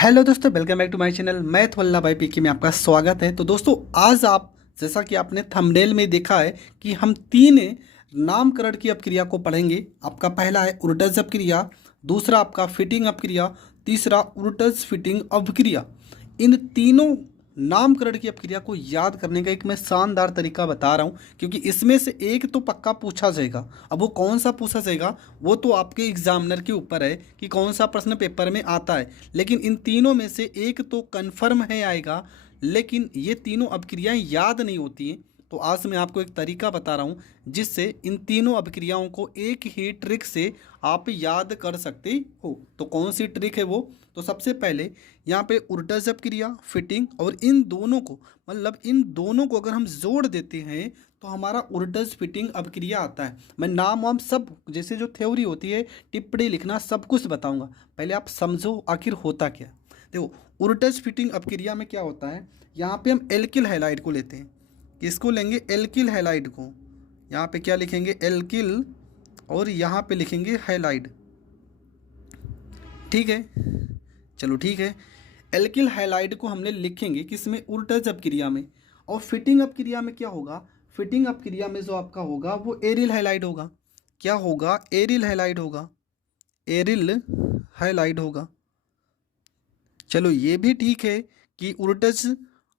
Hello दोस्तों, welcome back to my channel. Math Vallabh Bhai PK में आपका स्वागत है। तो दोस्तों, आज आप जैसा कि आपने थंबनेल में देखा है कि हम तीन नामकरण की अपक्रिया को पढ़ेंगे। आपका पहला है उर्टज अपक्रिया, दूसरा आपका फिटिंग अपक्रिया, तीसरा उर्टज फिटिंग अपक्रिया। इन तीनों नामकरण की अपक्रिया को याद करने का एक मैं शानदार तरीका बता रहा हूँ, क्योंकि इसमें से एक तो पक्का पूछा जाएगा। अब वो कौन सा पूछा जाएगा वो तो आपके एग्जामिनर के ऊपर है कि कौन सा प्रश्न पेपर में आता है, लेकिन इन तीनों में से एक तो कन्फर्म है आएगा। लेकिन ये तीनों अपक्रियाएं याद नहीं होती हैं, तो आज मैं आपको एक तरीका बता रहा हूँ जिससे इन तीनों अपक्रियाओं को एक ही ट्रिक से आप याद कर सकते हो। तो कौन सी ट्रिक है वो? तो सबसे पहले यहाँ पे उर्टज अपक्रिया, फिटिंग और इन दोनों को, मतलब इन दोनों को अगर हम जोड़ देते हैं तो हमारा उर्टज फिटिंग अपक्रिया आता है। मैं नाम वाम सब, जैसे जो थ्योरी होती है, टिप्पणी लिखना, सब कुछ बताऊंगा। पहले आप समझो आखिर होता क्या। देखो, उर्टज फिटिंग अपक्रिया में क्या होता है, यहाँ पे हम एल्किल हैलाइड को लेते हैं। किसको लेंगे? एल्किल हैलाइड को। यहाँ पे क्या लिखेंगे? एल्किल, और यहाँ पे लिखेंगे हैलाइड। ठीक है, चलो ठीक है। एल्किल हैलाइड को हमने लिखेंगे किसमें? उर्टज अपक्रिया में। और फिटिंग अपक्रिया में क्या होगा? फिटिंग अपक्रिया में जो आपका होगा वो एरिल हैलाइड होगा। क्या होगा? एरिल हैलाइड होगा। एरिल हैलाइड होगा। चलो ये भी ठीक है कि उर्टज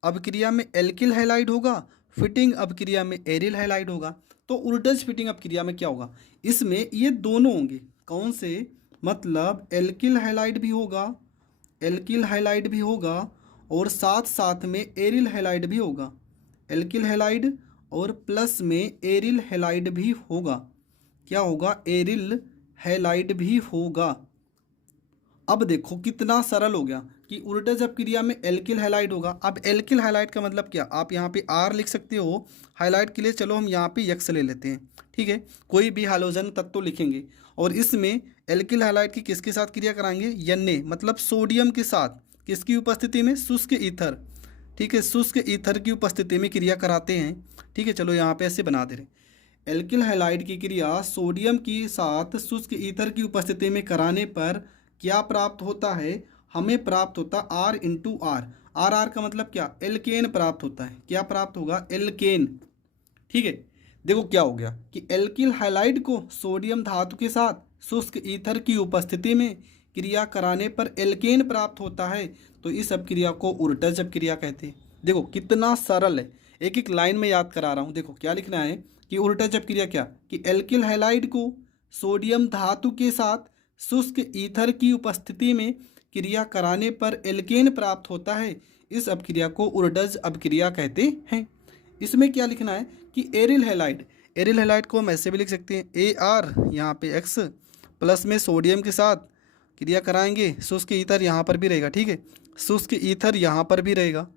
अपक्रिया में एल्किल हैलाइड होगा, फिटिंग अपक्रिया में एरिल हैलाइड होगा। तो उर्टज फिटिंग अपक्रिया में क्या होगा? इसमें ये दोनों होंगे। कौन से? मतलब एल्किल हैलाइड भी होगा, एल्किल हैलाइड भी होगा, और साथ साथ में एरिल हैलाइड भी होगा। एल्किल हैलाइड और प्लस में एरिल हैलाइड भी होगा। क्या होगा? एरिल हैलाइड भी होगा। अब देखो कितना सरल हो गया कि उर्टज अपक्रिया में एल्किल हैलाइड होगा। अब एल्किल हैलाइड का मतलब क्या? आप यहाँ पे आर लिख सकते हो हाईलाइट के लिए। चलो हम यहाँ पे यक्स ले लेते हैं, ठीक है। कोई भी हाइड्रोजन तत्व लिखेंगे और इसमें एल्किल हैलाइड की किसके साथ क्रिया कराएंगे? Na, मतलब सोडियम के साथ। किसकी उपस्थिति में? शुष्क ईथर। ठीक है, शुष्क ईथर की उपस्थिति में क्रिया कराते हैं। ठीक है, चलो यहाँ पे ऐसे बना दे रहे। एल्किल हैलाइड की क्रिया सोडियम के साथ शुष्क ईथर की उपस्थिति में कराने पर क्या प्राप्त होता है? हमें प्राप्त होता R into R. R R का मतलब क्या? एल्केन प्राप्त होता है। क्या प्राप्त होगा? एल्केन। ठीक है, देखो क्या हो गया कि एल्किल हैलाइड को सोडियम धातु के साथ शुष्क ईथर की उपस्थिति में क्रिया कराने पर एल्केन प्राप्त होता है। तो इस अपक्रिया को उर्टज अपक्रिया कहते हैं। देखो कितना सरल है, एक एक लाइन में याद करा रहा हूँ। देखो क्या लिखना है कि उर्टज अपक्रिया क्या, कि एल्किल हैलाइड को सोडियम धातु के साथ शुष्क ईथर की उपस्थिति में क्रिया कराने पर एल्केन प्राप्त होता है। इस अपक्रिया को उर्टज अपक्रिया कहते हैं। इसमें क्या लिखना है कि एरिल हैलाइड, एरिल हैलाइड को हम ऐसे भी लिख सकते हैं AR, यहाँ पे X प्लस में सोडियम के साथ क्रिया कराएंगे। शुष्क ईथर यहाँ पर भी रहेगा, ठीक है, शुष्क ईथर यहाँ पर भी रहेगा।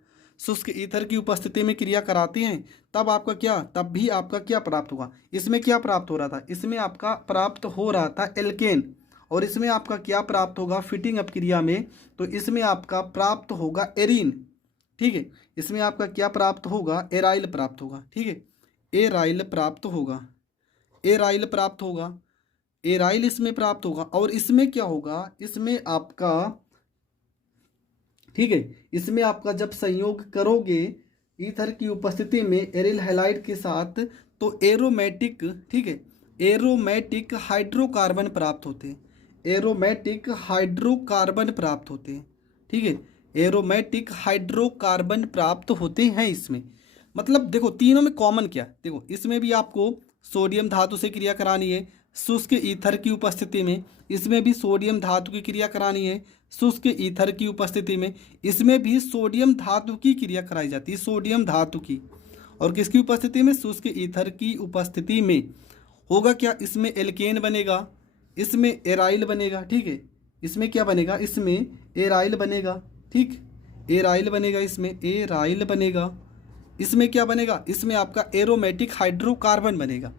शुष्क ईथर की उपस्थिति में क्रिया कराते हैं तब आपका क्या, तब भी आपका क्या प्राप्त होगा? इसमें क्या प्राप्त हो रहा था? इसमें आपका प्राप्त हो रहा था एल्केन। और इसमें आपका क्या प्राप्त होगा फिटिंग अपक्रिया में? तो इसमें आपका प्राप्त होगा एरीन। ठीक है, इसमें आपका क्या प्राप्त होगा? एराइल प्राप्त होगा। ठीक है, एराइल प्राप्त होगा, एराइल प्राप्त होगा, एराइल इसमें प्राप्त होगा। और इसमें क्या होगा? इसमें आपका, ठीक है, इसमें आपका जब संयोग करोगे ईथर की उपस्थिति में एरिल हैलाइड के साथ तो एरोमेटिक, ठीक है, एरोमेटिक हाइड्रोकार्बन प्राप्त होते हैं। एरोमेटिक हाइड्रोकार्बन प्राप्त होते हैं। ठीक है, एरोमेटिक हाइड्रोकार्बन प्राप्त होते हैं इसमें। मतलब देखो तीनों में कॉमन क्या? देखो इसमें भी आपको सोडियम धातु से क्रिया करानी है शुष्क ईथर की उपस्थिति में, इसमें भी सोडियम धातु की क्रिया करानी है शुष्क ईथर की उपस्थिति में, इसमें भी सोडियम धातु की क्रिया कराई जाती है, सोडियम धातु की। और किसकी उपस्थिति में? शुष्क ईथर की उपस्थिति में। होगा क्या? इसमें एल्केन बनेगा, इसमें एराइल बनेगा। ठीक है, इसमें क्या बनेगा? इसमें एराइल बनेगा। ठीक, एराइल बनेगा, इसमें एराइल बनेगा। इसमें क्या बनेगा? इसमें आपका एरोमेटिक हाइड्रोकार्बन बनेगा।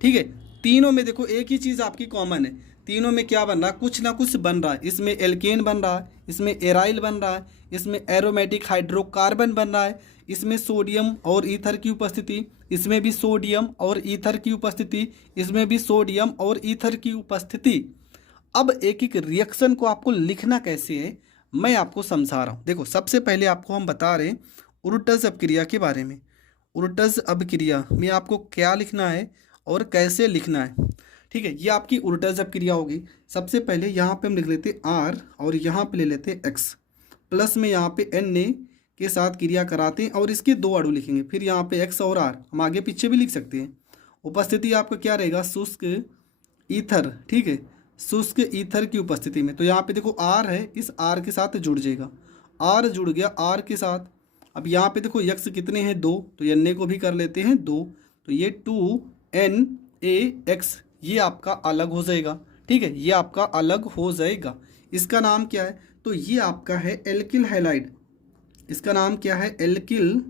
ठीक है, तीनों में देखो एक ही चीज़ आपकी कॉमन है, तीनों में क्या बन रहा है? कुछ ना कुछ बन रहा है। इसमें एल्केन बन रहा है, इसमें एराइल बन रहा है, इसमें एरोमेटिक हाइड्रोकार्बन बन रहा है, इसमें सोडियम और ईथर की उपस्थिति, इसमें भी सोडियम और ईथर की उपस्थिति, इसमें भी सोडियम और ईथर की उपस्थिति। अब एक एक रिएक्शन को आपको लिखना कैसे है मैं आपको समझा रहा हूँ। देखो सबसे पहले आपको हम बता रहे हैं उर्टज अपक्रिया के बारे में। उर्टज अपक्रिया में आपको क्या लिखना है और कैसे लिखना है, ठीक है। ये आपकी उर्टज अपक्रिया होगी। सबसे पहले यहाँ पे हम लिख लेते हैं आर और यहाँ पे ले लेते हैं एक्स, प्लस में यहाँ पे एन ए के साथ क्रिया कराते हैं और इसके दो अणु लिखेंगे। फिर यहाँ पे एक्स और आर हम आगे पीछे भी लिख सकते हैं। उपस्थिति आपका क्या रहेगा, शुष्क ईथर, ठीक है, शुष्क ईथर की उपस्थिति में। तो यहाँ पे देखो आर है, इस आर के साथ जुड़ जाएगा, आर जुड़ गया आर के साथ। अब यहाँ पे देखो यक्स कितने हैं, 2, तो एन को भी कर लेते हैं 2, तो ये 2NaX ये आपका अलग हो जाएगा, ठीक है, ये आपका अलग हो जाएगा। इसका नाम क्या है, तो ये आपका है एल्किल हैलाइड। इसका नाम क्या है, एल्किल,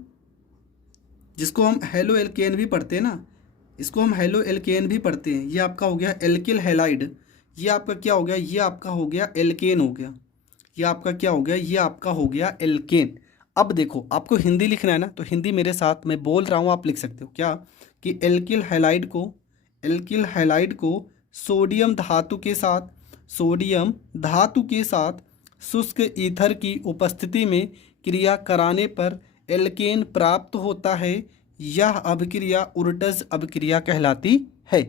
जिसको हम हेलो एल्केन भी पढ़ते हैं ना, इसको हम हेलो एल्केन भी पढ़ते हैं। ये आपका हो गया एल्किल हैलाइड। ये आपका क्या हो गया, ये आपका हो गया एल्केन हो गया। ये आपका क्या हो गया, ये आपका हो गया एल्केन। अब देखो आपको हिंदी लिखना है ना, तो हिंदी मेरे साथ मैं बोल रहा हूँ, आप लिख सकते हो क्या, कि एल्किल हैलाइड को सोडियम धातु के साथ, सोडियम धातु के साथ शुष्क ईथर की उपस्थिति में क्रिया कराने पर एल्केन प्राप्त होता है। यह अभिक्रिया उर्टज अभिक्रिया कहलाती है।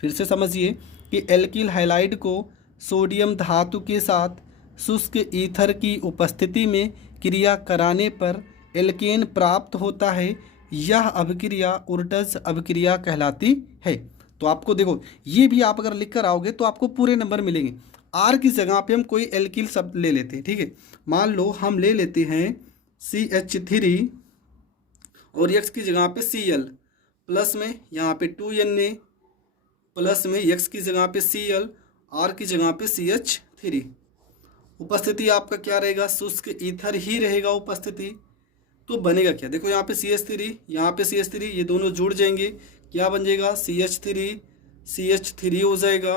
फिर से समझिए कि एल्किल हैलाइड को सोडियम धातु के साथ शुष्क ईथर की उपस्थिति में क्रिया कराने पर एल्केन प्राप्त होता है। यह अभिक्रिया उर्टज अभिक्रिया कहलाती है। तो आपको देखो ये भी आप अगर लिख कर आओगे तो आपको पूरे नंबर मिलेंगे। आर की जगह पे हम कोई एल्किल शब्द ले लेते हैं, ठीक है। मान लो हम ले लेते हैं CH3 और X की जगह पे Cl, प्लस में यहाँ पे 2Na, प्लस में X की जगह पे Cl, R की जगह पे CH3। उपस्थिति आपका क्या रहेगा, शुष्क ईथर ही रहेगा उपस्थिति। तो बनेगा क्या, देखो यहाँ पे CH3, यहाँ पे CH3, ये दोनों जुड़ जाएंगे, क्या बन जाएगा, CH3 हो जाएगा,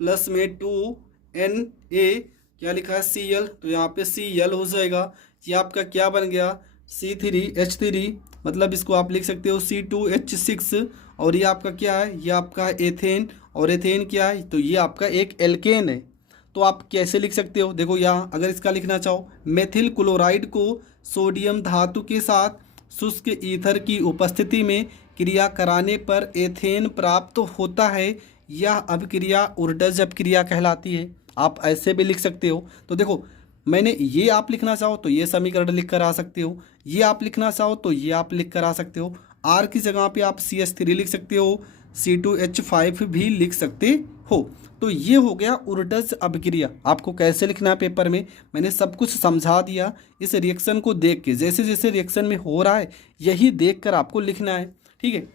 प्लस में 2Na, क्या लिखा है Cl, तो यहाँ पे Cl हो जाएगा। ये आपका क्या बन गया, C3H3, मतलब इसको आप लिख सकते हो C2H6। और ये आपका क्या है, ये आपका एथेन, और एथेन क्या है, तो ये आपका एक एल्केन है। तो आप कैसे लिख सकते हो, देखो यहाँ अगर इसका लिखना चाहो, मेथिल क्लोराइड को सोडियम धातु के साथ शुष्क ईथर की उपस्थिति में क्रिया कराने पर एथेन प्राप्त होता है। यह अभिक्रिया उर्टज अभिक्रिया कहलाती है। आप ऐसे भी लिख सकते हो। तो देखो मैंने ये आप लिखना चाहो तो ये समीकरण लिख कर आ सकते हो, ये आप लिखना चाहो तो ये आप लिख कर आ सकते हो। आर की जगह पे आप CH3 लिख सकते हो, C2H5 भी लिख सकते हो। तो ये हो गया उर्टज अभिक्रिया। आपको कैसे लिखना है पेपर में मैंने सब कुछ समझा दिया। इस रिएक्शन को देख के, जैसे जैसे रिएक्शन में हो रहा है यही देख कर आपको लिखना है, ठीक है।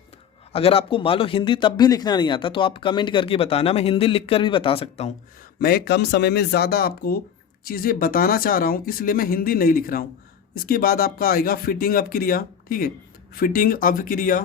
अगर आपको मान लो हिंदी तब भी लिखना नहीं आता तो आप कमेंट करके बताना, मैं हिंदी लिख कर भी बता सकता हूँ। मैं कम समय में ज़्यादा आपको चीज़ें बताना चाह रहा हूँ, इसलिए मैं हिंदी नहीं लिख रहा हूँ। इसके बाद आपका आएगा फिटिंग अपक्रिया, ठीक है, फिटिंग अपक्रिया।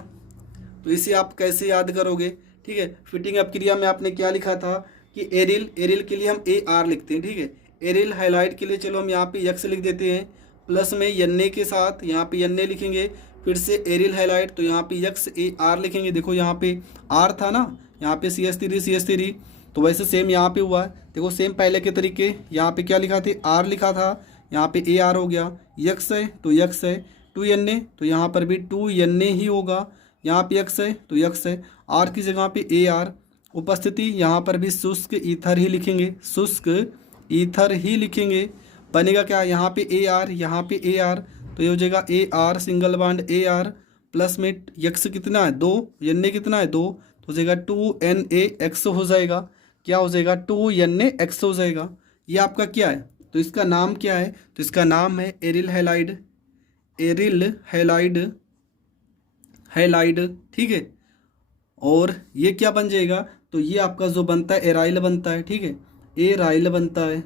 तो इसे आप कैसे याद करोगे, ठीक है। फिटिंग अपक्रिया में आपने क्या लिखा था कि एरिल के लिए हम AR लिखते हैं, ठीक है। एरिल हैलाइड के लिए चलो हम यहाँ पे X लिख देते हैं, प्लस में Na के साथ यहाँ पे Na लिखेंगे, फिर से एरिल हैलाइड, तो यहाँ पे XAR लिखेंगे। देखो यहाँ पे R था ना, यहाँ पे CH3, तो वैसे सेम यहाँ पे हुआ है। देखो सेम पहले के तरीके, यहाँ पे क्या लिखा था, R लिखा था, यहाँ पे AR हो गया। X है तो X है, 2Na तो यहाँ पर भी 2Na ही होगा, यहाँ पे X है तो X है, R की जगह पे AR। उपस्थिति यहाँ पर भी शुष्क ईथर ही लिखेंगे, शुष्क ईथर ही लिखेंगे। बनेगा क्या, यहाँ पे AR, यहाँ पे AR, तो ये हो जाएगा AR single bond AR, plus में X कितना है 2, Na कितना है 2, तो हो जाएगा 2NaX हो जाएगा। क्या हो जाएगा, 2NaX हो जाएगा। ये आपका क्या है, तो इसका नाम क्या है, तो इसका नाम है एरिल हैलाइड, एरिल हैलाइड, ठीक है। और ये क्या बन जाएगा, तो ये आपका जो बनता है एराइल बनता है, ठीक है, एराइल बनता है,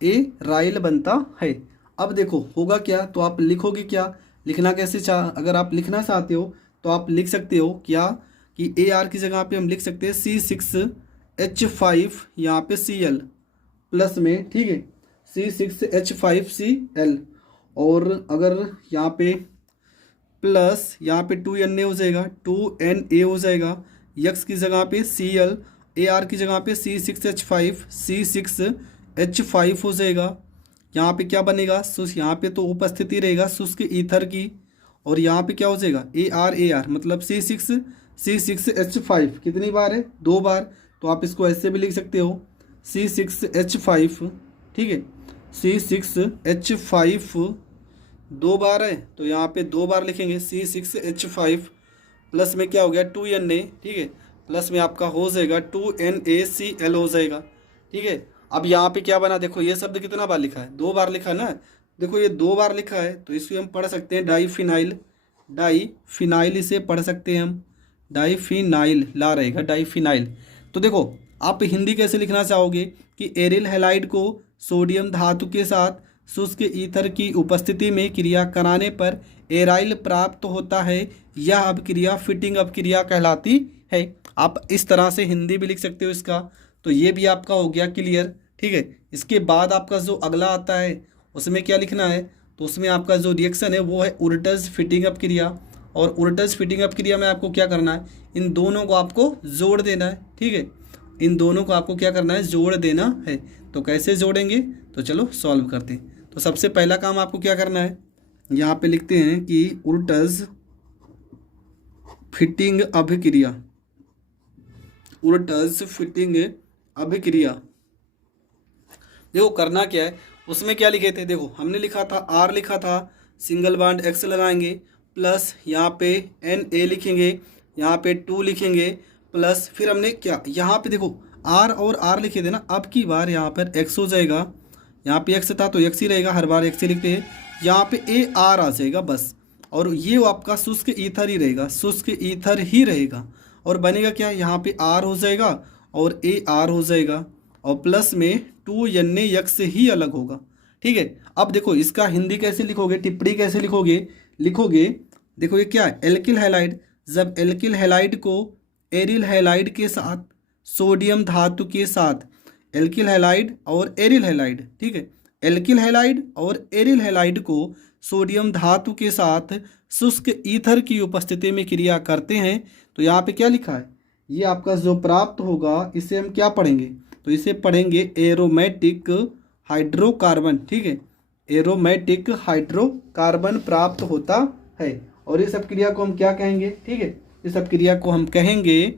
एराइल बनता है। अब देखो होगा क्या, तो आप लिखोगे क्या, लिखना कैसे अगर आप लिखना चाहते हो तो आप लिख सकते हो क्या कि AR की जगह पे हम लिख सकते हैं C6H5 यहाँ पे Cl, प्लस में, ठीक है, C6H5Cl, और अगर यहाँ पे प्लस यहाँ पे 2Na हो जाएगा, 2Na हो जाएगा। X की जगह पे Cl, AR की जगह पे C6H5 हो जाएगा। यहाँ पे क्या बनेगा, शुष्क, यहाँ पे तो उपस्थिति रहेगा शुष्क ईथर की, और यहाँ पे क्या हो जाएगा AR मतलब C6H5 कितनी बार है, 2 बार। तो आप इसको ऐसे भी लिख सकते हो C6H5, ठीक है, C6H5 2 बार है तो यहाँ पे 2 बार लिखेंगे C6H5, प्लस में क्या हो गया 2Na, ठीक है, प्लस में आपका हो जाएगा 2NaCl हो जाएगा, ठीक है। अब यहाँ पे क्या बना, देखो ये शब्द कितना बार लिखा है, 2 बार लिखा है ना, देखो ये 2 बार लिखा है तो इसको हम पढ़ सकते हैं डाईफिनाइल इसे पढ़ सकते हैं हम, डाईफिनाइल ला रहेगा डाईफिनाइल। तो देखो आप हिंदी कैसे लिखना चाहोगे कि एरिल हैलाइड को सोडियम धातु के साथ शुष्क ईथर की उपस्थिति में क्रिया कराने पर एराइल प्राप्त होता है, यह अपक्रिया फिटिंग अपक्रिया कहलाती है। आप इस तरह से हिंदी भी लिख सकते हो इसका। तो ये भी आपका हो गया क्लियर, ठीक है। इसके बाद आपका जो अगला आता है उसमें क्या लिखना है, तो उसमें आपका जो रिएक्शन है वो है उर्टज फिटिंग अपक्रिया, और उर्टज फिटिंग अपक्रिया में आपको क्या करना है, इन दोनों को आपको जोड़ देना है, ठीक है, इन दोनों को आपको क्या करना है, जोड़ देना है। तो कैसे जोड़ेंगे, तो चलो सॉल्व करते हैं। तो सबसे पहला काम आपको क्या करना है, यहाँ पे लिखते हैं कि उर्टज फिटिंग अभिक्रिया, उर्टज फिटिंग अभिक्रिया। देखो करना क्या है, उसमें क्या लिखे थे, देखो हमने लिखा था R लिखा था, सिंगल बॉन्ड X लगाएंगे, प्लस यहाँ पे Na लिखेंगे, यहाँ पे 2 लिखेंगे, प्लस फिर हमने क्या, यहाँ पे देखो R और R लिखे थे ना, अब की बार यहाँ पर X हो जाएगा, यहाँ पे X था तो X ही रहेगा, हर बार X ही लिखते हैं, यहाँ पे AR आ जाएगा बस, और ये आपका शुष्क ईथर ही रहेगा, शुष्क ईथर ही रहेगा, और बनेगा क्या, यहाँ पे R हो जाएगा और AR हो जाएगा, और प्लस में 2NaX ही अलग होगा, ठीक है। अब देखो इसका हिंदी कैसे लिखोगे, टिप्पणी कैसे लिखोगे देखो ये क्या है, एल्किल हैलाइड, जब एल्किल हैलाइड को एरिल हैलाइड के साथ सोडियम धातु के साथ, एल्किल हैलाइड और एरिल हैलाइड, ठीक है, एल्किल हैलाइड और एरिल हैलाइड को सोडियम धातु के साथ शुष्क ईथर की उपस्थिति में क्रिया करते हैं, तो यहाँ पे क्या लिखा है, ये आपका जो प्राप्त होगा इसे हम क्या पढ़ेंगे, तो इसे पढ़ेंगे एरोमेटिक हाइड्रोकार्बन, ठीक है, एरोमेटिक हाइड्रोकार्बन प्राप्त होता है। और इस सब क्रिया को हम क्या कहेंगे, ठीक है, इस सब क्रिया को हम कहेंगे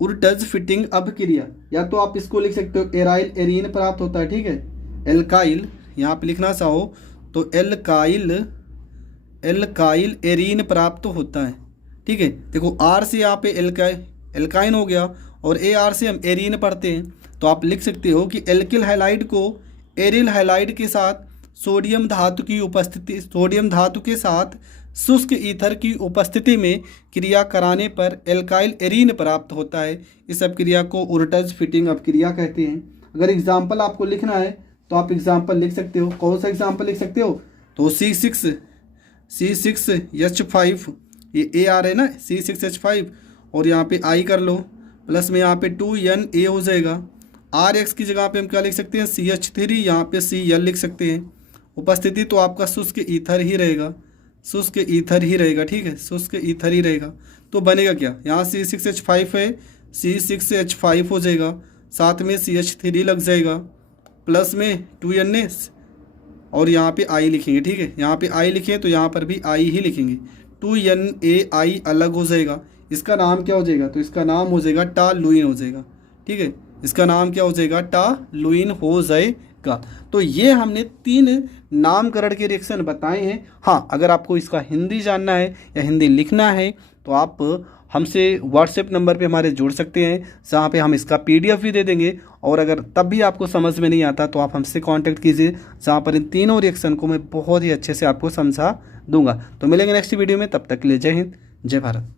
उर्टज फिटिंग अभिक्रिया, या तो आप इसको लिख सकते हो एराइल एरीन प्राप्त होता है, ठीक है, एल्काइल यहाँ पे लिखना चाहो तो एल्काइल एरीन प्राप्त होता है, ठीक है। देखो R से यहाँ पे एल्काइन हो गया और AR से हम एरीन पढ़ते हैं, तो आप लिख सकते हो कि एल्किल हैलाइड को एरिल हैलाइड के साथ सोडियम धातु के साथ शुष्क ईथर की उपस्थिति में क्रिया कराने पर एल्काइल एरीन प्राप्त होता है। इस अपक्रिया को उर्टज फिटिंग अपक्रिया कहते हैं। अगर एग्जाम्पल आपको लिखना है तो आप एग्जाम्पल लिख सकते हो, कौन सा एग्जाम्पल लिख सकते हो, तो C6H5 ये AR है ना, C6H5 और यहाँ पे I कर लो, प्लस में यहाँ पे 2Na हो जाएगा, RX की जगह पे हम क्या लिख सकते हैं CH3, यहाँ पे Cl लिख सकते हैं। उपस्थिति तो आपका शुष्क ईथर ही रहेगा, शुष्क ईथर ही रहेगा, ठीक है, शुष्क ईथर ही रहेगा। तो बनेगा क्या, यहाँ C6H5 है, C6H5 हो जाएगा, साथ में CH3 लग जाएगा, प्लस में 2Na और यहाँ पे I लिखेंगे, ठीक है, यहाँ पे I लिखें तो यहाँ पर भी I ही लिखेंगे, 2NaI अलग हो जाएगा। इसका नाम क्या हो जाएगा, तो इसका नाम हो जाएगा टॉलुइन हो जाएगा, ठीक है, इसका नाम क्या हो जाएगा, टॉलुइन हो जाएगा। तो ये हमने 3 नामकरण के रिएक्शन बताए हैं। हाँ, अगर आपको इसका हिंदी जानना है या हिंदी लिखना है तो आप हमसे व्हाट्सएप नंबर पे हमारे जुड़ सकते हैं, जहाँ पे हम इसका PDF भी दे देंगे। और अगर तब भी आपको समझ में नहीं आता तो आप हमसे कांटेक्ट कीजिए, जहाँ पर इन तीनों रिएक्शन को मैं बहुत ही अच्छे से आपको समझा दूंगा। तो मिलेंगे नेक्स्ट वीडियो में, तब तक के लिए जय हिंद, जय भारत।